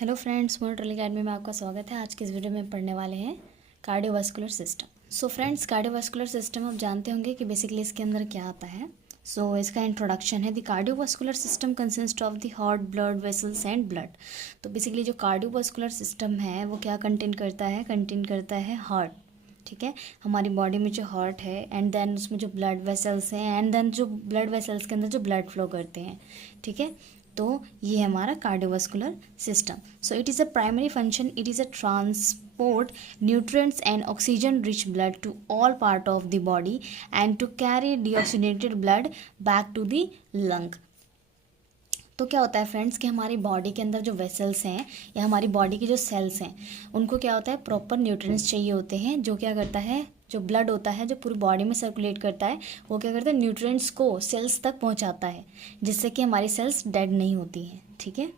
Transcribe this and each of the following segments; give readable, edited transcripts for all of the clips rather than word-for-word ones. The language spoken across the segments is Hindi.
हेलो फ्रेंड्स, मोनोट्रोल अकेडमी में आपका स्वागत है। आज के इस वीडियो में पढ़ने वाले हैं cardiovascular system. So friends, cardiovascular system आप जानते होंगे कि बेसिकली इसके अंदर क्या आता है। इसका इंट्रोडक्शन है, the cardiovascular system consist of the heart, blood vessels and blood. तो बेसिकली जो कार्डियोवास्कुलर सिस्टम है वो क्या कंटेन करता है हार्ट। ठीक है, हमारी बॉडी में जो हार्ट है एंड देन उसमें जो ब्लड वेसल्स हैं एंड देन जो ब्लड वेसल्स के अंदर जो ब्लड फ्लो करते हैं। ठीक है, तो ये है हमारा cardiovascular system. So it is a primary function, it is a transport nutrients and oxygen rich blood to all part of the body and to carry deoxygenated blood back to the lung. तो क्या होता है फ्रेंड्स कि हमारी बॉडी के अंदर जो वेसल्स हैं या हमारी बॉडी के जो सेल्स हैं उनको क्या होता है, प्रॉपर न्यूट्रिएंट्स चाहिए होते हैं। जो क्या करता है, जो ब्लड होता है जो पूरी बॉडी में सर्कुलेट करता है वो क्या करता है, न्यूट्रिएंट्स को सेल्स तक पहुंचाता है, जिससे कि हमारी सेल्स डेड नहीं होती हैं। ठीक है,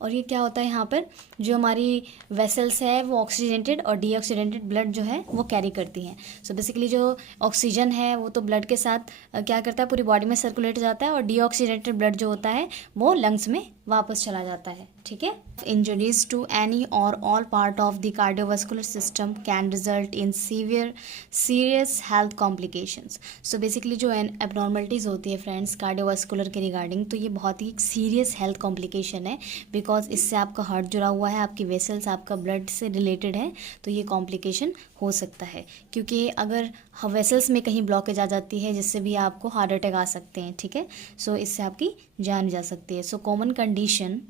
और ये क्या होता है, यहाँ पर जो हमारी वेसल्स है वो ऑक्सीजनेटेड और डीऑक्सीडेंटेड ब्लड जो है वो कैरी करती हैं। सो बेसिकली जो ऑक्सीजन है वो तो ब्लड के साथ क्या करता है, पूरी बॉडी में सर्कुलेट जाता है, और डीऑक्सीडेंटेड ब्लड जो होता है वो लंग्स में वापस चला जाता है। ठीक है, इंजरीज टू एनी और all part of the cardiovascular system can result in serious health complications. So basically जो एबनॉर्मलिटीज़ होती है फ्रेंड्स कार्डियोवास्कुलर के रिगार्डिंग, तो ये बहुत ही सीरियस हेल्थ कॉम्प्लिकेशन है, बिकॉज इससे आपका हार्ट जुड़ा हुआ है, आपकी वेसल्स आपका ब्लड से रिलेटेड है, तो ये कॉम्प्लिकेशन हो सकता है। क्योंकि अगर वेसल्स में कहीं ब्लॉकेज आ जाती है जिससे भी आपको हार्ट अटैक आ सकते हैं। ठीक है, सो इससे आपकी जान जा सकती है। So common condition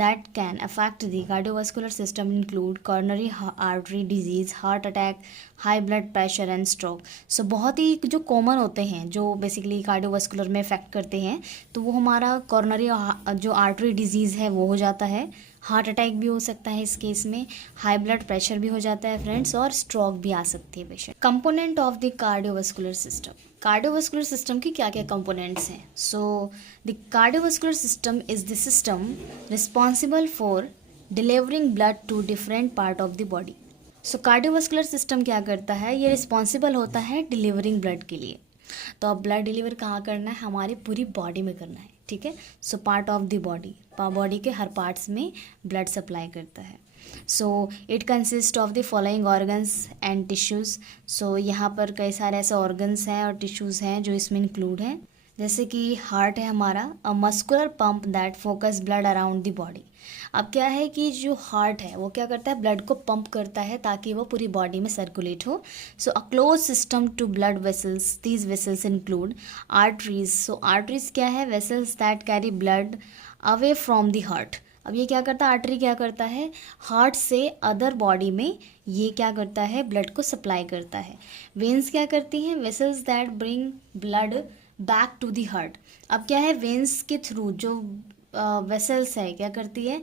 that can affect the cardiovascular system include coronary artery disease, heart attack, high blood pressure and stroke। सो बहुत ही जो कॉमन होते हैं जो बेसिकली कार्डियोवास्कुलर में इफेक्ट करते हैं, तो वो हमारा कॉरोनरी जो आर्टरी डिजीज़ है वो हो जाता है, हार्ट अटैक भी हो सकता है इस केस में, हाई ब्लड प्रेशर भी हो जाता है फ्रेंड्स, और स्ट्रोक भी आ सकती है patient. Component of the cardiovascular system, cardiovascular system की क्या क्या कंपोनेंट्स हैं। So the cardiovascular system is the system responsible for delivering blood to different part of the body. So cardiovascular system क्या करता है, ये रिस्पॉन्सिबल होता है डिलीवरिंग ब्लड के लिए। तो अब ब्लड डिलीवर कहाँ करना है, हमारी पूरी बॉडी में करना है। ठीक है, so part of the body, body के हर पार्ट्स में ब्लड सप्लाई करता है। So it consist of the following organs and tissues. So यहाँ पर कई सारे ऐसे ऑर्गन्स हैं और टिश्यूज़ हैं जो इसमें इंक्लूड हैं, जैसे कि हार्ट है हमारा, a muscular pump that focus blood around the body. अब क्या है कि जो हार्ट है वो क्या करता है, ब्लड को पंप करता है ताकि वो पूरी बॉडी में सर्कुलेट हो। So a close system to blood vessels, these vessels include arteries. So arteries क्या है, vessels that carry blood away from the heart. अब ये क्या करता है, आर्टरी क्या करता है, हार्ट से अदर बॉडी में ये क्या करता है, ब्लड को सप्लाई करता है। वेन्स क्या करती हैं, vessels that bring blood back to the heart. अब क्या है, वेन्स के थ्रू जो वेसल्स है क्या करती है,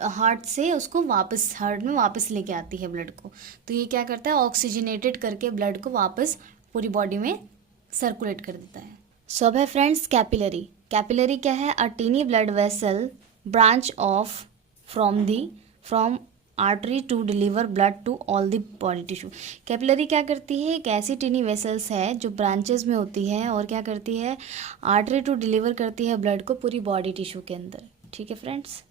हार्ट से उसको वापस हार्ट में वापस लेके आती है ब्लड को। तो ये क्या करता है, ऑक्सीजनेटेड करके ब्लड को वापस पूरी बॉडी में सर्कुलेट कर देता है। सो अब है फ्रेंड्स कैपिलरी। कैपिलरी क्या है, a tiny blood vessel branch off from artery to deliver blood to all the body tissue. Capillary क्या करती है, एक ऐसी टीनी वेसल्स है जो ब्रांचेस में होती है और क्या करती है, आर्टरी टू डिलीवर करती है ब्लड को पूरी बॉडी टिश्यू के अंदर। ठीक है फ्रेंड्स,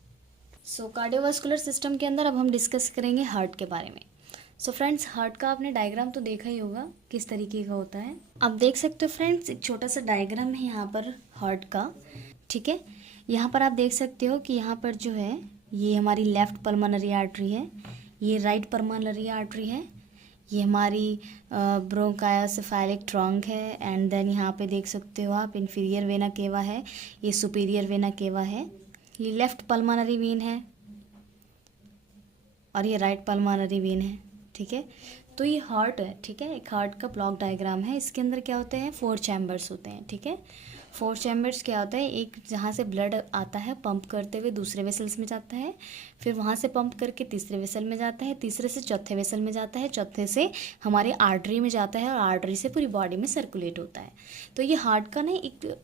सो कार्डियोवास्कुलर सिस्टम के अंदर अब हम डिस्कस करेंगे हार्ट के बारे में। सो फ्रेंड्स, हार्ट का आपने डायग्राम तो देखा ही होगा किस तरीके का होता है। आप देख सकते हो फ्रेंड्स, एक छोटा सा डायग्राम है यहाँ पर हार्ट का। ठीक है, यहाँ पर आप देख सकते हो कि यहाँ पर जो है ये हमारी लेफ़्ट पल्मोनरी आर्टरी है, ये राइट पल्मोनरी आर्टरी है, ये हमारी ब्रोंकायोसेफेलिक ट्रंक है, एंड देन यहाँ पे देख सकते हो आप इन्फीरियर वेना केवा है, ये सुपीरियर वेना केवा है, ये लेफ़्ट पल्मोनरी वेन है और ये राइट पल्मोनरी वेन है। ठीक है, तो ये हार्ट है। ठीक है, एक हार्ट का ब्लॉक डायग्राम है, इसके अंदर क्या होते हैं, 4 चैम्बर्स होते हैं। ठीक है, 4 चैम्बर्स क्या होता है, एक जहाँ से ब्लड आता है पंप करते हुए दूसरे वेसल्स में जाता है, फिर वहाँ से पंप करके तीसरे वेसल में जाता है, तीसरे से चौथे वेसल में जाता है, चौथे से हमारे आर्टरी में जाता है और आर्टरी से पूरी बॉडी में सर्कुलेट होता है। तो ये हार्ट का ना एक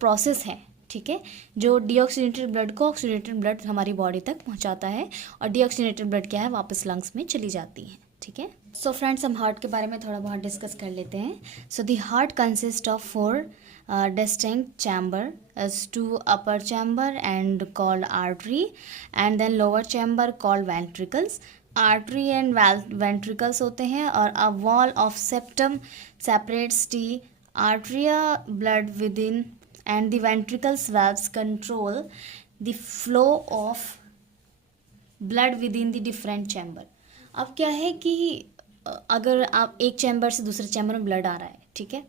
प्रोसेस है। ठीक है, जो डीऑक्सीनेटेड ब्लड को ऑक्सीनेटेड ब्लड हमारी बॉडी तक पहुंचाता है और डीऑक्सीनेटेड ब्लड क्या है, वापस लंग्स में चली जाती है। ठीक है, सो फ्रेंड्स हम हार्ट के बारे में थोड़ा बहुत डिस्कस कर लेते हैं। So the heart consist of 4 distinct chamber as two upper chamber and called artery, and then lower chamber called ventricles. Artery and ventricles होते हैं, और a wall of septum separates the arteria blood within, and the ventricles valves control the flow of blood within the different chamber. अब क्या है कि अगर आप एक चैम्बर से दूसरे चैम्बर में ब्लड आ रहा है, ठीक है,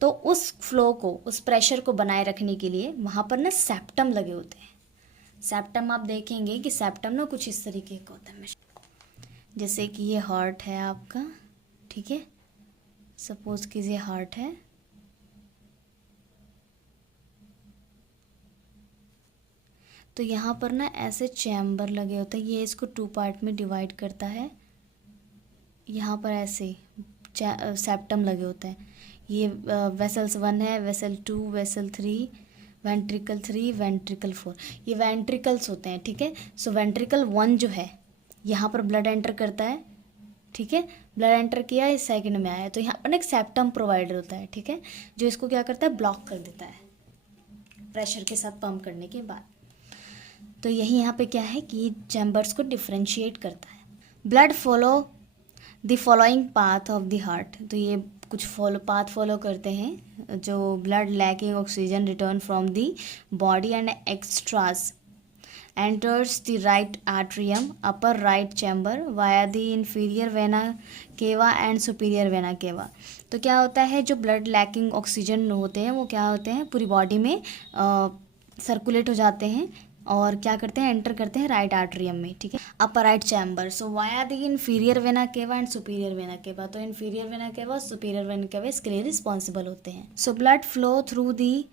तो उस फ्लो को, उस प्रेशर को बनाए रखने के लिए वहाँ पर ना सेप्टम लगे होते हैं. सेप्टम आप देखेंगे कि सेप्टम ना कुछ इस तरीके का होता है, जैसे कि ये हार्ट है आपका, ठीक है, सपोज कीजिए हार्ट है, तो यहाँ पर ना ऐसे चैम्बर लगे होते हैं. ये इसको 2 पार्ट में डिवाइड करता है. यहाँ पर ऐसे सेप्टम लगे होते हैं. ये वेसल्स 1 है, वेसल 2, वेसल 3, वेंट्रिकल 3, वेंट्रिकल 4, ये वेंट्रिकल्स होते हैं, ठीक है. सो वेंट्रिकल 1 जो है यहाँ पर ब्लड एंटर करता है, ठीक है, ब्लड एंटर किया, इस सेकंड में आया, तो यहाँ पर एक सेप्टम प्रोवाइडर होता है, ठीक है, जो इसको क्या करता है, ब्लॉक कर देता है प्रेशर के साथ पंप करने के बाद. तो यही यहाँ पे क्या है कि चैम्बर्स को डिफ्रेंशिएट करता है. Blood follow the following path of the heart. तो ये कुछ पाथ फॉलो करते हैं, जो blood lacking oxygen return from the body and extras enters the right atrium, upper right chamber via the inferior vena cava and superior vena cava. तो क्या होता है, जो ब्लड लैकिंग ऑक्सीजन होते हैं वो क्या होते हैं, पूरी बॉडी में सर्कुलेट हो जाते हैं और क्या करते हैं, एंटर करते हैं राइट आर्टरियम में, ठीक है, upper right chamber. So via the inferior vena cava and superior vena cava. तो inferior vena cava, superior vena cava इसके लिए रिस्पॉन्सिबल होते हैं. So blood flow through the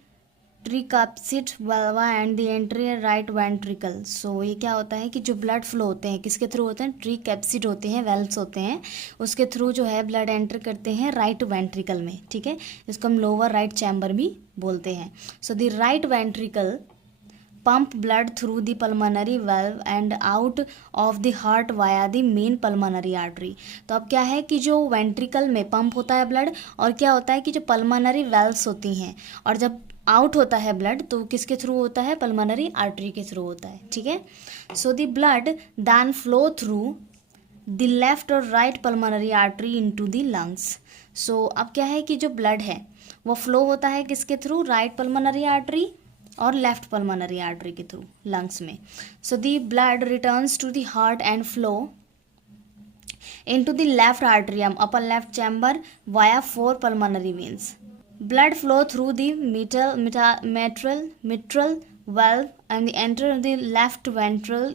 tricuspid valve and the anterior right ventricle. सो ये क्या होता है कि जो ब्लड फ्लो होते हैं किसके थ्रू होते हैं, ट्रीकैप्सिड होते हैं, वेल्व्स होते हैं, उसके थ्रू जो है ब्लड एंटर करते हैं राइट वेंट्रिकल में, ठीक है, इसको हम लोअर राइट चैम्बर भी बोलते हैं. So the right ventricle pump blood through the pulmonary valve and out of the heart via the main pulmonary artery. तो अब क्या है कि जो वेंट्रिकल में पंप होता है ब्लड, और क्या होता है कि जो पल्मोनरी वेल्व्स होती हैं, और जब आउट होता है ब्लड तो किसके थ्रू होता है, पल्मोनरी आर्टरी के थ्रू होता है, ठीक है. So the blood then flow through the left और right pulmonary artery into the lungs. So अब क्या है कि जो ब्लड है वो फ्लो होता है किसके थ्रू, राइट पल्मोनरी आर्टरी और लेफ्ट पल्मोनरी आर्टरी के थ्रू लंग्स में. So the blood returns to the heart and flow into the left atrium upper left chamber via 4 pulmonary veins. Blood flow through the mitral valve and enter the left ventral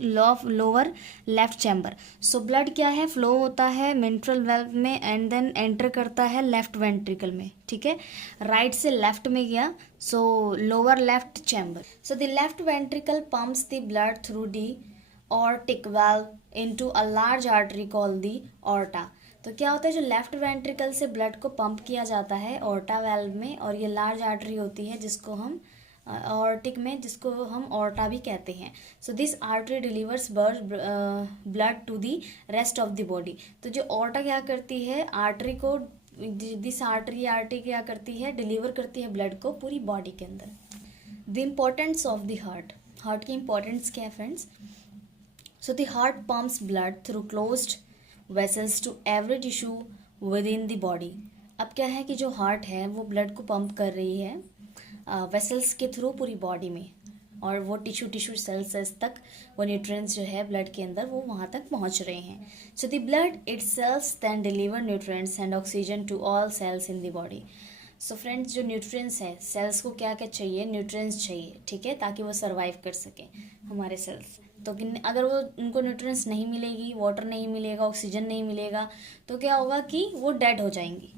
lower left chamber. So blood क्या है, फ्लो होता है मिट्रल वेल्व में एंड देन एंटर करता है लेफ्ट वेंट्रिकल में, ठीक है, राइट से लेफ्ट में गया, सो lower left chamber. So the left ventricle pumps the blood through the aortic valve into a large artery called the aorta. तो क्या होता है, जो लेफ्ट वेंट्रिकल से ब्लड को पंप किया जाता है ऑर्टा वेल्व में, और ये लार्ज आर्टरी होती है जिसको हम ऑर्टिक में, जिसको हम ऑर्टा भी कहते हैं. So this artery delivers blood to the rest of the body. तो जो ऑर्टा क्या करती है, आर्टरी को, दिस आर्टरी क्या करती है, डिलीवर करती है ब्लड को पूरी बॉडी के अंदर. The importance of the heart. Heart की इंपॉर्टेंस क्या है friends. So the heart pumps blood through closed vessels to every tissue within the body. अब क्या है कि जो हार्ट है वो ब्लड को पंप कर रही है वेसल्स के थ्रू पूरी बॉडी में, और वो टिश्यू सेल्स तक वो न्यूट्रिएंट्स जो है ब्लड के अंदर वो वहाँ तक पहुँच रहे हैं. So the blood itself then deliver nutrients and oxygen to all cells in the body. So friends, जो न्यूट्रिएंट्स है, सेल्स को क्या क्या चाहिए, न्यूट्रिएंट्स चाहिए, ठीक है, ताकि वो सर्वाइव कर सकें हमारे सेल्स. तो अगर वो उनको न्यूट्रिएंट्स नहीं मिलेगी, वाटर नहीं मिलेगा, ऑक्सीजन नहीं मिलेगा, तो क्या होगा कि वो डेड हो जाएंगी.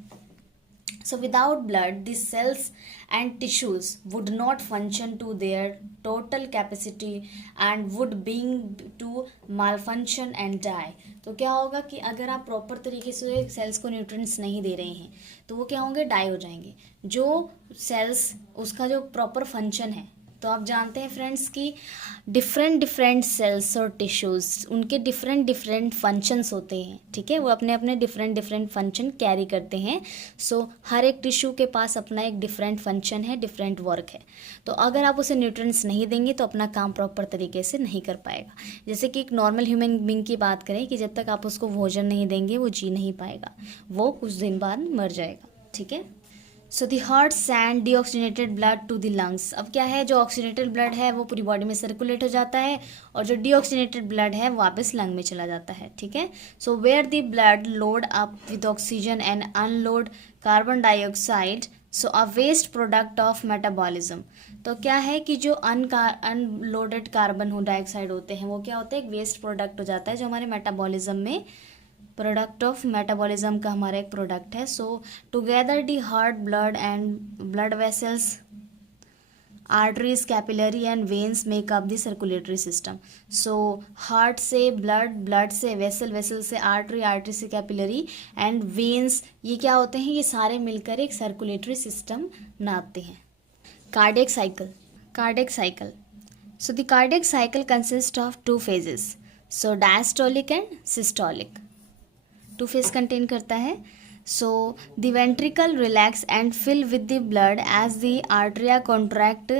So without blood, the cells and tissues would not function to their total capacity and would begin to malfunction and die. तो क्या होगा कि अगर आप प्रॉपर तरीके से सेल्स को न्यूट्रिएंट्स नहीं दे रहे हैं तो वो क्या होंगे, डाई हो जाएंगे. जो सेल्स, उसका जो प्रॉपर फंक्शन है, तो आप जानते हैं फ्रेंड्स कि डिफरेंट डिफरेंट सेल्स और टिश्यूज़ उनके डिफरेंट डिफरेंट फंक्शंस होते हैं, ठीक है, वो अपने अपने डिफरेंट डिफरेंट फंक्शन कैरी करते हैं। सो हर एक टिश्यू के पास अपना एक डिफरेंट फंक्शन है, डिफरेंट वर्क है। तो अगर आप उसे न्यूट्रिएंट्स नहीं देंगे तो अपना काम प्रॉपर तरीके से नहीं कर पाएगा। जैसे कि एक नॉर्मल ह्यूमन बींग की बात करें कि जब तक आप उसको भोजन नहीं देंगे वो जी नहीं पाएगा, वो कुछ दिन बाद मर जाएगा, ठीक है। So the heart send deoxygenated blood to the lungs. अब क्या है, जो ऑक्सीजनेटेड ब्लड है वो पूरी बॉडी में सर्कुलेट हो जाता है और जो डीऑक्सीजनेटेड ब्लड है वापस लंग में चला जाता है, ठीक है। So where the blood load up with oxygen and unload carbon dioxide, so a waste product of metabolism. तो क्या है कि जो अनलोडेड कार्बन डाइऑक्साइड होते हैं वो क्या होते हैं, एक वेस्ट प्रोडक्ट हो जाता है जो हमारे मेटाबॉलिज्म में, प्रोडक्ट ऑफ मेटाबॉलिज्म का हमारा एक प्रोडक्ट है। सो together the heart blood and blood vessels, arteries, capillary and veins make up the circulatory system. So heart से ब्लड, ब्लड से वेसल, वेसल से आर्टरी, आर्टरी से कैपिलरी एंड वेन्स, ये क्या होते हैं, ये सारे मिलकर एक सर्कुलेटरी सिस्टम बनाते हैं। Cardiac cycle, cardiac cycle. So the cardiac cycle consist of two phases, so diastolic and systolic. Two phase contain करता है। So the ventricle relax and fill with the blood as the atria contract,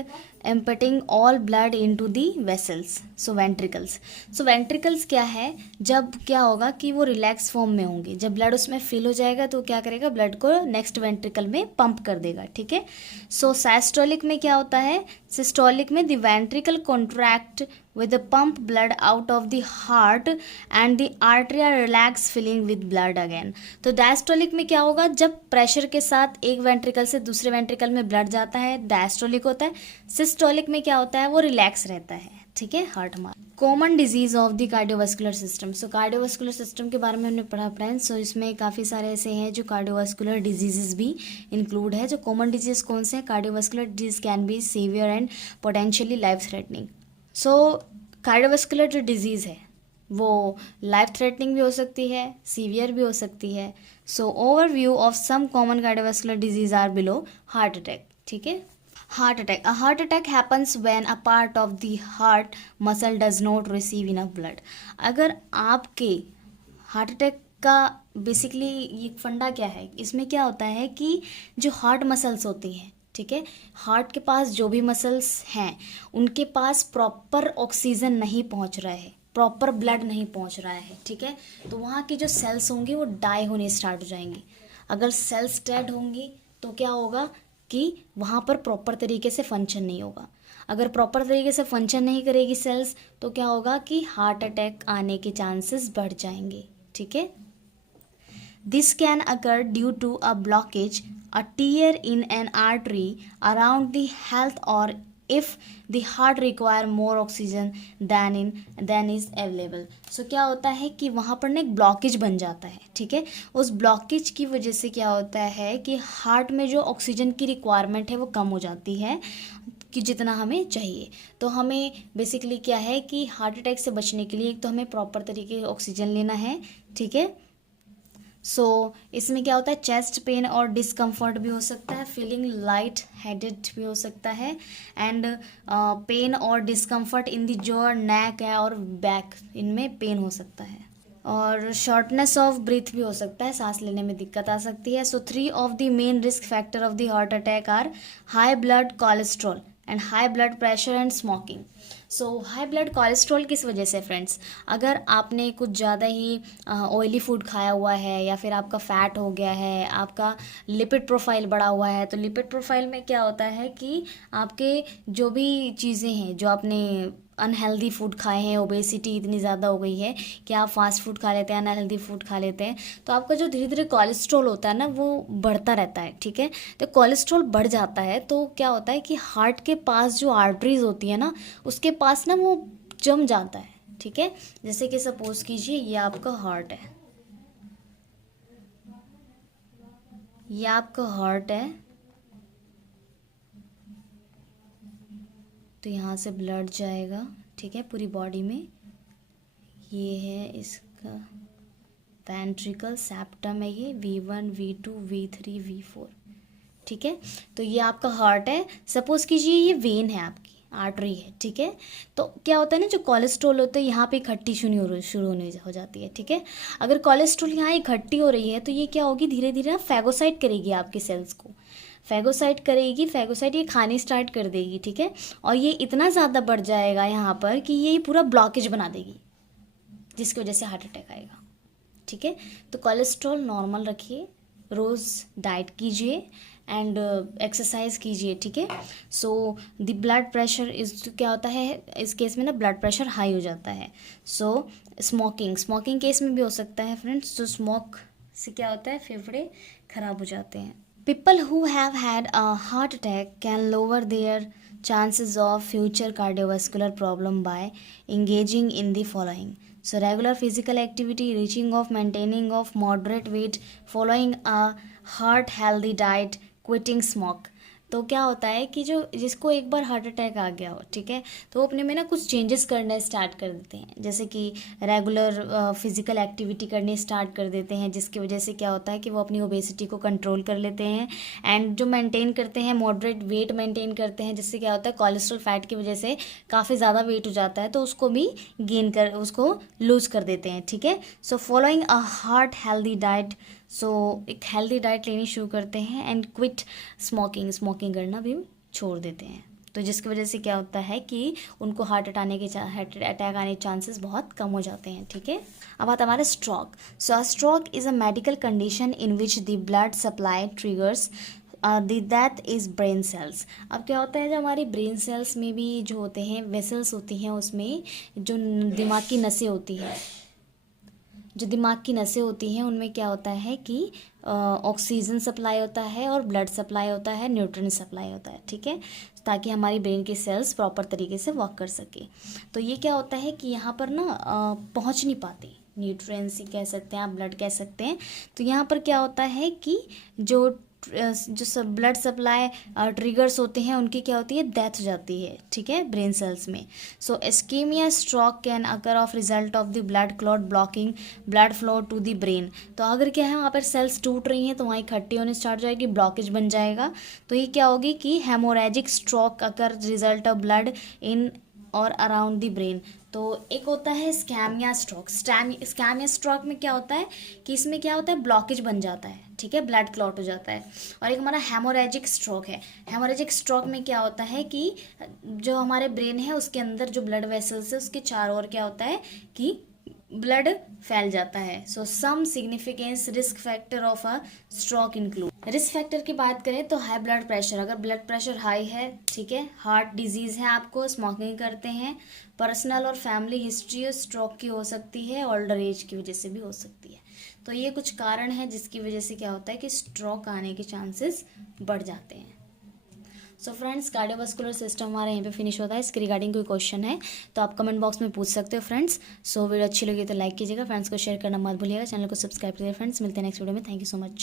emptying all blood into the vessels. So ventricles, so ventricles क्या है, जब क्या होगा कि वो रिलैक्स फॉर्म में होंगे, जब ब्लड उसमें फिल हो जाएगा तो क्या करेगा, ब्लड को नेक्स्ट वेंट्रिकल में पंप कर देगा, ठीक है। सो सिस्टोलिक में क्या होता है, सिस्टोलिक में the ventricle contract with the pump blood out of the heart and the artery relax filling with blood again। तो डायस्टोलिक में क्या होगा, जब प्रेशर के साथ एक वेंट्रिकल से दूसरे वेंट्रिकल में ब्लड जाता है, डायस्टोलिक होता है। सिस्टोलिक में क्या होता है, वो रिलैक्स रहता है, ठीक है, हार्ट हमारा। Common disease of the cardiovascular system. So cardiovascular system के बारे में हमने पढ़ा फ्रेंड्स। सो इसमें काफ़ी सारे ऐसे हैं जो कार्डियोवास्कुलर डिजीजेस भी इंक्लूड है। जो कॉमन डिजीज कौन से हैं, cardiovascular disease can be severe and potentially life threatening. So cardiovascular जो डिजीज़ है वो लाइफ थ्रेटनिंग भी हो सकती है, सीवियर भी हो सकती है। So overview of some common cardiovascular disease are below. Heart attack, ठीक है। Heart attack, a heart attack happens when a part of the heart muscle does not receive enough blood. अगर आपके हार्ट अटैक का बेसिकली ये फंडा क्या है, इसमें क्या होता है कि जो हार्ट मसल्स होती हैं, ठीक है, हार्ट के पास जो भी मसल्स हैं उनके पास प्रॉपर ऑक्सीजन नहीं पहुंच रहा है, प्रॉपर ब्लड नहीं पहुंच रहा है, ठीक है। तो वहाँ की जो सेल्स होंगी वो डाई होने स्टार्ट हो जाएंगी। अगर सेल्स डेड होंगी तो क्या होगा कि वहाँ पर प्रॉपर तरीके से फंक्शन नहीं होगा। अगर प्रॉपर तरीके से फंक्शन नहीं करेगी सेल्स तो क्या होगा कि हार्ट अटैक आने के चांसेस बढ़ जाएंगे, ठीक है। This can occur due to a blockage, a tear in an artery around the health, or if the heart require more oxygen than is available। so क्या होता है कि वहाँ पर ना एक ब्लॉकेज बन जाता है, ठीक है। उस ब्लॉकेज की वजह से क्या होता है कि हार्ट में जो ऑक्सीजन की रिक्वायरमेंट है वो कम हो जाती है कि जितना हमें चाहिए। तो हमें बेसिकली क्या है कि हार्ट अटैक से बचने के लिए एक तो हमें प्रॉपर तरीके से ऑक्सीजन लेना है, ठीक है। सो इसमें क्या होता है, चेस्ट पेन और डिस्कम्फर्ट भी हो सकता है, फीलिंग लाइट हेडेड भी हो सकता है, एंड पेन और डिस्कम्फर्ट इन दी जो नेक है और बैक, इनमें पेन हो सकता है, और शॉर्टनेस ऑफ ब्रीथ भी हो सकता है, सांस लेने में दिक्कत आ सकती है। So 3 of the main risk factor of the heart attack are high blood cholesterol and high blood pressure and smoking. So high blood cholesterol किस वजह से फ्रेंड्स, अगर आपने कुछ ज़्यादा ही ऑयली फूड खाया हुआ है या फिर आपका फैट हो गया है, आपका लिपिड प्रोफाइल बढ़ा हुआ है, तो लिपिड प्रोफाइल में क्या होता है कि आपके जो भी चीज़ें हैं जो आपने अनहेल्दी फूड खाए हैं, ओबेसिटी इतनी ज़्यादा हो गई है कि आप फास्ट फूड खा लेते हैं, अनहेल्दी फूड खा लेते हैं, तो आपका जो धीरे धीरे कोलेस्ट्रॉल होता है ना वो बढ़ता रहता है, ठीक है। तो कोलेस्ट्रॉल बढ़ जाता है तो क्या होता है कि हार्ट के पास जो आर्टरीज होती है ना उसके पास ना वो जम जाता है, ठीक है। जैसे कि सपोज कीजिए ये आपका हार्ट है, ये आपका हार्ट है, तो यहाँ से ब्लड जाएगा, ठीक है, पूरी बॉडी में। ये है इसका वेंट्रिकल, सेप्टम है ये, V1 V2 V3 V4, ठीक है। तो ये आपका हार्ट है। सपोज कीजिए ये वेन है आपकी, आर्टरी है, ठीक है। तो क्या होता है ना, जो कोलेस्ट्रॉल होता है यहाँ पे इकट्ठी शुरू होने हो जाती है, ठीक है। अगर कोलेस्ट्रॉल यहाँ इकट्ठी हो रही है तो ये क्या होगी, धीरे धीरे ना फैगोसाइट करेगी आपकी सेल्स को, फैगोसाइट करेगी, फैगोसाइट ये खानी स्टार्ट कर देगी, ठीक है। और ये इतना ज़्यादा बढ़ जाएगा यहाँ पर कि ये पूरा ब्लॉकेज बना देगी, जिसकी वजह से हार्ट अटैक आएगा, ठीक है। तो कोलेस्ट्रॉल नॉर्मल रखिए, रोज़ डाइट कीजिए एंड एक्सरसाइज कीजिए, ठीक है। सो द ब्लड प्रेशर इस क्या होता है इस केस में ना, ब्लड प्रेशर हाई हो जाता है। सो स्मोकिंग केस में भी हो सकता है फ्रेंड्स। तो स्मोक से क्या होता है, फेफड़े खराब हो जाते हैं। People who have had a heart attack can lower their chances of future cardiovascular problem by engaging in the following. So regular physical activity, reaching of maintaining of moderate weight, following a heart healthy diet, quitting smoke. तो क्या होता है कि जो जिसको एक बार हार्ट अटैक आ गया हो, ठीक है, तो वो अपने में ना कुछ चेंजेस करना स्टार्ट कर देते हैं, जैसे कि रेगुलर फिजिकल एक्टिविटी करनी स्टार्ट कर देते हैं, जिसकी वजह से क्या होता है कि वो अपनी ओबेसिटी को कंट्रोल कर लेते हैं। एंड जो मेंटेन करते हैं, मॉडरेट वेट मेंटेन करते हैं, जिससे क्या होता है कोलेस्ट्रॉल फैट की वजह से काफ़ी ज़्यादा वेट हो जाता है, तो उसको भी उसको लूज़ कर देते हैं, ठीक है। So following a heart healthy diet, so एक हेल्दी डाइट लेनी शुरू करते हैं एंड क्विट स्मोकिंग करना भी छोड़ देते हैं। तो जिसकी वजह से क्या होता है कि उनको हार्ट अटैक आने के चांसेस बहुत कम हो जाते हैं, ठीक है। अब आता हमारा stroke. So a stroke is a medical condition in which the blood supply triggers the death is brain cells. अब क्या होता है, जो हमारी ब्रेन सेल्स में भी जो होते हैं वेसल्स होती हैं, उसमें जो दिमाग की नसें होती हैं, उनमें क्या होता है कि ऑक्सीजन सप्लाई होता है और ब्लड सप्लाई होता है, न्यूट्रिएंट सप्लाई होता है, ठीक है, ताकि हमारी ब्रेन की सेल्स प्रॉपर तरीके से वर्क कर सके। तो ये क्या होता है कि यहाँ पर ना पहुँच नहीं पाते, न्यूट्रिएंट्स ही कह सकते हैं आप, ब्लड कह सकते हैं। तो यहाँ पर क्या होता है कि जो सब ब्लड सप्लाई ट्रिगर्स होते हैं, उनकी क्या होती है, डेथ हो जाती है, ठीक है, ब्रेन सेल्स में। So ischaemia stroke can occur of result of the blood clot blocking blood flow to the brain. तो अगर क्या है, वहाँ पर सेल्स टूट रही हैं तो वहाँ इकट्ठी होने स्टार्ट हो जाएगी, ब्लॉकेज बन जाएगा। तो ये क्या होगी कि haemorrhagic stroke occur result of blood in और अराउंड द ब्रेन। तो एक होता है स्कैमिया स्ट्रोक। स्कैमिया स्ट्रोक में क्या होता है कि इसमें क्या होता है, ब्लॉकेज बन जाता है, ठीक है, ब्लड क्लॉट हो जाता है। और एक हमारा हेमोरेजिक स्ट्रोक है। हेमोरेजिक स्ट्रोक में क्या होता है कि जो हमारे ब्रेन है उसके अंदर जो ब्लड वेसल्स है उसके चारों ओर क्या होता है कि ब्लड फैल जाता है। So some significance risk factor of a stroke include. Risk factor की बात करें तो हाई ब्लड प्रेशर, अगर ब्लड प्रेशर हाई है, ठीक है, हार्ट डिजीज़ है आपको, स्मोकिंग करते हैं, पर्सनल और फैमिली हिस्ट्री स्ट्रोक की हो सकती है, ओल्डर एज की वजह से भी हो सकती है। तो ये कुछ कारण है जिसकी वजह से क्या होता है कि स्ट्रोक आने के चांसेस बढ़ जाते हैं। सो फ्रेंड्स, कार्डियोवास्कुलर सिस्टम हमारा यहीं पे फिनिश होता है। इसके रिगार्डिंग कोई क्वेश्चन है तो आप कमेंट बॉक्स में पूछ सकते हो फ्रेंड्स। सो वीडियो अच्छी लगी तो लाइक कीजिएगा, फ्रेंड्स को शेयर करना मत भूलिएगा, चैनल को सब्सक्राइब कीजिए फ्रेंड्स। मिलते हैं नेक्स्ट वीडियो में। Thank you so much.